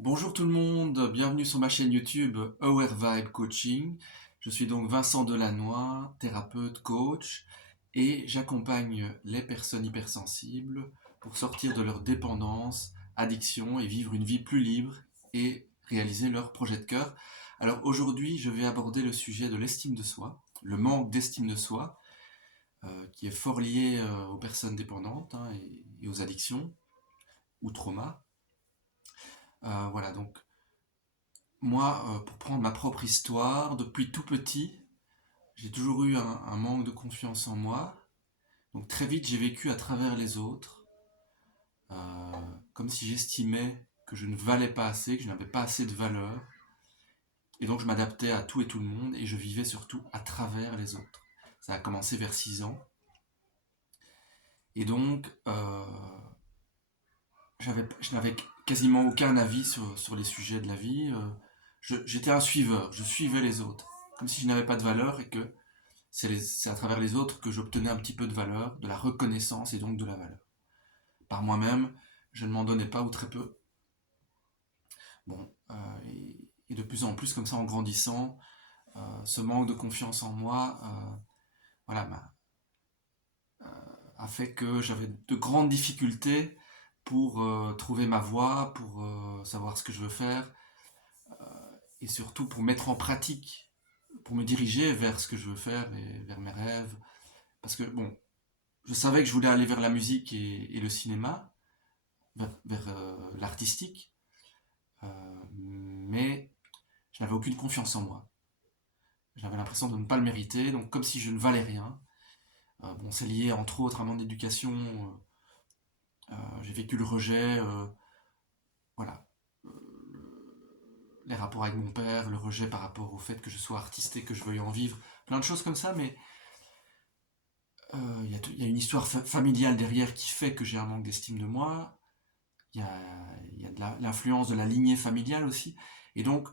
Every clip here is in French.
Bonjour tout le monde, bienvenue sur ma chaîne YouTube Aware Vibe Coaching. Je suis donc Vincent Delannoy, thérapeute, coach, et j'accompagne les personnes hypersensibles pour sortir de leur dépendance, addiction et vivre une vie plus libre et réaliser leur projet de cœur. Alors aujourd'hui, je vais aborder le sujet de l'estime de soi, le manque d'estime de soi, qui est fort lié aux personnes dépendantes et aux addictions ou traumas. Voilà, donc moi, pour prendre ma propre histoire, depuis tout petit, j'ai toujours eu un manque de confiance en moi. Donc très vite, j'ai vécu à travers les autres, comme si j'estimais que je ne valais pas assez, que je n'avais pas assez de valeur. Et donc je m'adaptais à tout et tout le monde et je vivais surtout à travers les autres. Ça a commencé vers 6 ans. Et donc, je n'avais quasiment aucun avis sur les sujets de la vie. J'étais un suiveur, je suivais les autres. Comme si je n'avais pas de valeur et que c'est à travers les autres que j'obtenais un petit peu de valeur, de la reconnaissance et donc de la valeur. Par moi-même, je ne m'en donnais pas ou très peu. Bon, et de plus en plus, comme ça, en grandissant, ce manque de confiance en moi, voilà, a fait que j'avais de grandes difficultés pour trouver ma voie, pour savoir ce que je veux faire, et surtout pour mettre en pratique, pour me diriger vers ce que je veux faire et vers mes rêves. Parce que, bon, je savais que je voulais aller vers la musique et le cinéma, vers l'artistique, mais je n'avais aucune confiance en moi. J'avais l'impression de ne pas le mériter, donc comme si je ne valais rien. Bon, c'est lié entre autres à mon éducation. J'ai vécu le rejet, voilà, les rapports avec mon père, le rejet par rapport au fait que je sois artiste et que je veuille en vivre, plein de choses comme ça, mais il y a une histoire familiale derrière qui fait que j'ai un manque d'estime de moi. Il y a de l'influence de la lignée familiale aussi. Et donc,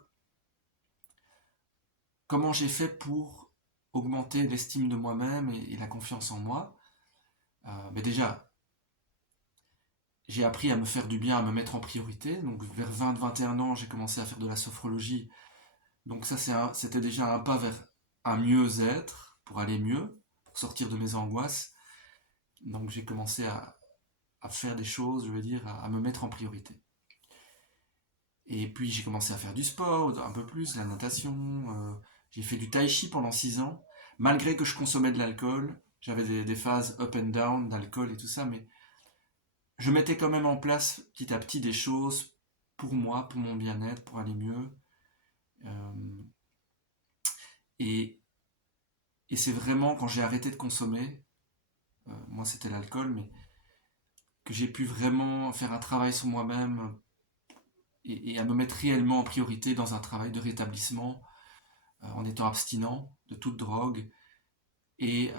comment j'ai fait pour augmenter l'estime de moi-même et la confiance en moi? Mais déjà, j'ai appris à me faire du bien, à me mettre en priorité. Donc vers 20-21 ans, j'ai commencé à faire de la sophrologie. Donc ça, c'était déjà un pas vers un mieux-être, pour aller mieux, pour sortir de mes angoisses. Donc j'ai commencé à faire des choses, je veux dire, à me mettre en priorité. Et puis j'ai commencé à faire du sport, un peu plus, la natation. J'ai fait du tai chi pendant 6 ans. Malgré que je consommais de l'alcool, j'avais des phases up and down d'alcool et tout ça, mais je mettais quand même en place petit à petit des choses pour moi, pour mon bien-être, pour aller mieux. Euh, et, et c'est vraiment quand j'ai arrêté de consommer, moi c'était l'alcool, mais que j'ai pu vraiment faire un travail sur moi-même et à me mettre réellement en priorité dans un travail de rétablissement en étant abstinent de toute drogue et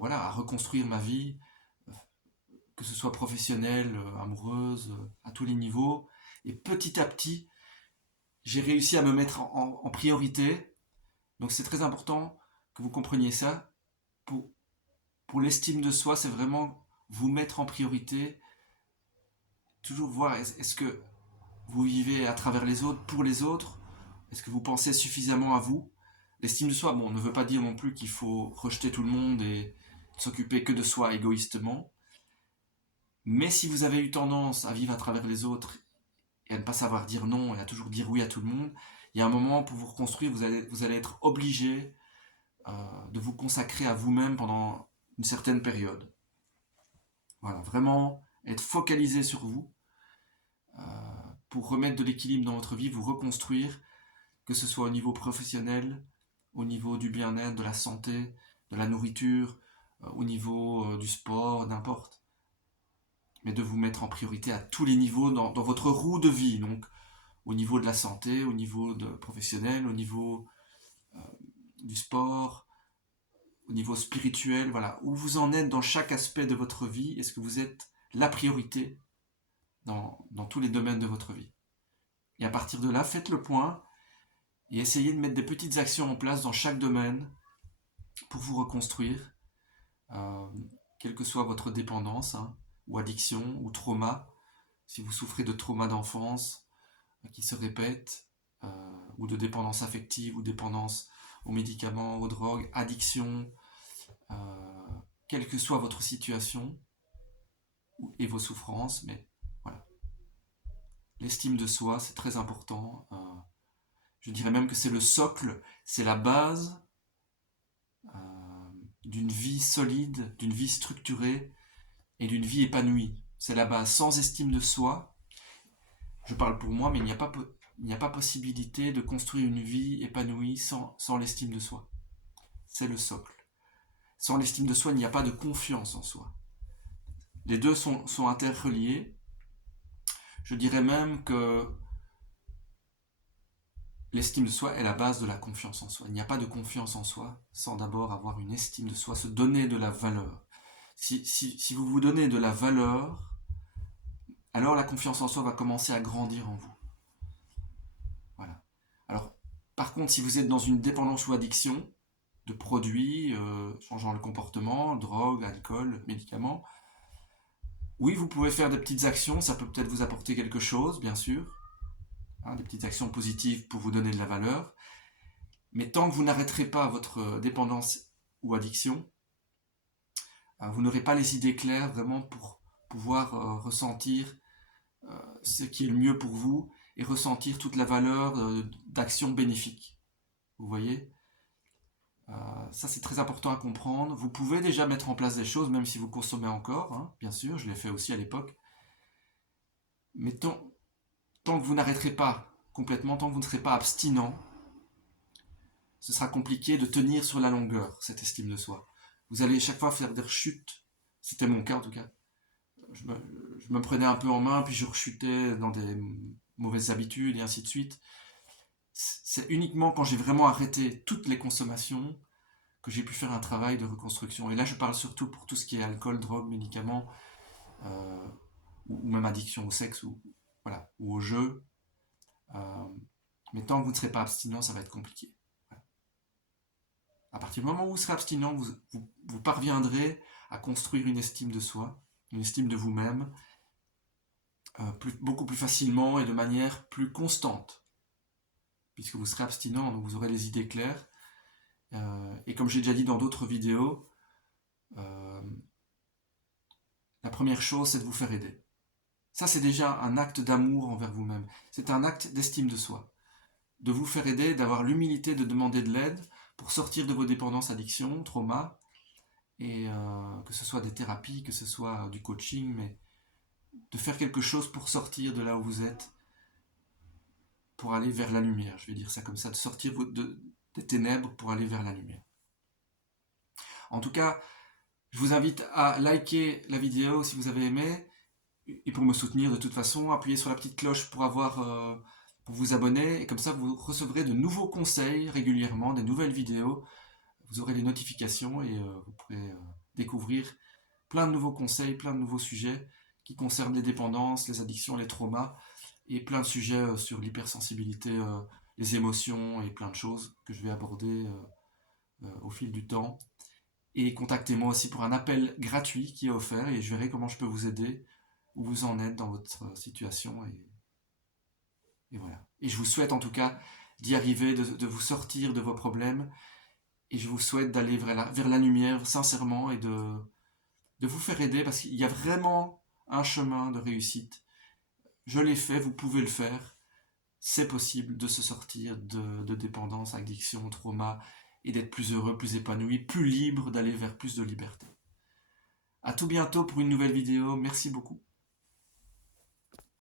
voilà, à reconstruire ma vie, que ce soit professionnelle, amoureuse, à tous les niveaux. Et petit à petit, j'ai réussi à me mettre en priorité. Donc c'est très important que vous compreniez ça. Pour, pour l'estime de soi, c'est vraiment vous mettre en priorité, toujours voir est-ce que vous vivez à travers les autres, pour les autres, est-ce que vous pensez suffisamment à vous. L'estime de soi, bon, ne veut pas dire non plus qu'il faut rejeter tout le monde et s'occuper que de soi égoïstement. Mais si vous avez eu tendance à vivre à travers les autres et à ne pas savoir dire non et à toujours dire oui à tout le monde, il y a un moment pour vous reconstruire, vous allez être obligé de vous consacrer à vous-même pendant une certaine période. Voilà, vraiment être focalisé sur vous euh, pour remettre de l'équilibre dans votre vie, vous reconstruire, que ce soit au niveau professionnel, au niveau du bien-être, de la santé, de la nourriture, au niveau du sport, n'importe. Mais de vous mettre en priorité à tous les niveaux dans votre roue de vie. Donc au niveau de la santé, au niveau professionnel, au niveau euh, du sport, au niveau spirituel, voilà. Où vous en êtes dans chaque aspect de votre vie, est-ce que vous êtes la priorité dans tous les domaines de votre vie? Et à partir de là, faites le point et essayez de mettre des petites actions en place dans chaque domaine pour vous reconstruire, euh, quelle que soit votre dépendance, hein, ou addiction, ou trauma, si vous souffrez de trauma d'enfance, qui se répètent, ou de dépendance affective, ou dépendance aux médicaments, aux drogues, addiction, quelle que soit votre situation et vos souffrances, mais voilà. L'estime de soi, c'est très important. Je dirais même que c'est le socle, c'est la base d'une vie solide, d'une vie structurée et d'une vie épanouie. C'est la base. Sans estime de soi, je parle pour moi, mais il n'y a pas possibilité de construire une vie épanouie sans l'estime de soi. C'est le socle. Sans l'estime de soi, il n'y a pas de confiance en soi. Les deux sont interreliés. Je dirais même que l'estime de soi est la base de la confiance en soi. Il n'y a pas de confiance en soi sans d'abord avoir une estime de soi, se donner de la valeur. Si vous vous donnez de la valeur, alors la confiance en soi va commencer à grandir en vous. Voilà. Alors, par contre, si vous êtes dans une dépendance ou addiction de produits, changeant le comportement, drogue, alcool, médicaments, oui, vous pouvez faire des petites actions, ça peut peut-être vous apporter quelque chose, bien sûr, des petites actions positives pour vous donner de la valeur, mais tant que vous n'arrêterez pas votre dépendance ou addiction, vous n'aurez pas les idées claires vraiment pour pouvoir ressentir ce qui est le mieux pour vous et ressentir toute la valeur d'action bénéfique. Vous voyez, ça c'est très important à comprendre. Vous pouvez déjà mettre en place des choses, même si vous consommez encore, bien sûr, je l'ai fait aussi à l'époque. Mais tant que vous n'arrêterez pas complètement, tant que vous ne serez pas abstinent, ce sera compliqué de tenir sur la longueur cette estime de soi. Vous allez chaque fois faire des rechutes, c'était mon cas en tout cas. Je me prenais un peu en main, puis je rechutais dans des mauvaises habitudes et ainsi de suite. C'est uniquement quand j'ai vraiment arrêté toutes les consommations que j'ai pu faire un travail de reconstruction. Et là, je parle surtout pour tout ce qui est alcool, drogue, médicaments, ou même addiction au sexe, ou au jeu. Mais tant que vous ne serez pas abstinent, ça va être compliqué. Voilà. À partir du moment où vous serez abstinent, vous parviendrez à construire une estime de soi, une estime de vous-même, beaucoup plus facilement et de manière plus constante, puisque vous serez abstinent, donc vous aurez les idées claires. Et comme j'ai déjà dit dans d'autres vidéos, la première chose, c'est de vous faire aider. Ça, c'est déjà un acte d'amour envers vous-même. C'est un acte d'estime de soi. De vous faire aider, d'avoir l'humilité de demander de l'aide pour sortir de vos dépendances, addictions, traumas, et que ce soit des thérapies, que ce soit du coaching, mais de faire quelque chose pour sortir de là où vous êtes, pour aller vers la lumière, je vais dire ça comme ça, de sortir des ténèbres pour aller vers la lumière. En tout cas, je vous invite à liker la vidéo si vous avez aimé, et pour me soutenir de toute façon, appuyez sur la petite cloche pour vous abonner, et comme ça vous recevrez de nouveaux conseils régulièrement, des nouvelles vidéos, vous aurez les notifications et vous pourrez découvrir plein de nouveaux conseils, plein de nouveaux sujets qui concernent les dépendances, les addictions, les traumas, et plein de sujets sur l'hypersensibilité, les émotions et plein de choses que je vais aborder au fil du temps. Et contactez-moi aussi pour un appel gratuit qui est offert et je verrai comment je peux vous aider, où vous en êtes dans votre situation. Et voilà. Et je vous souhaite en tout cas d'y arriver, de vous sortir de vos problèmes. Et je vous souhaite d'aller vers la lumière sincèrement et de vous faire aider parce qu'il y a vraiment un chemin de réussite. Je l'ai fait, vous pouvez le faire. C'est possible de se sortir de dépendance, addiction, trauma et d'être plus heureux, plus épanoui, plus libre, d'aller vers plus de liberté. À tout bientôt pour une nouvelle vidéo. Merci beaucoup.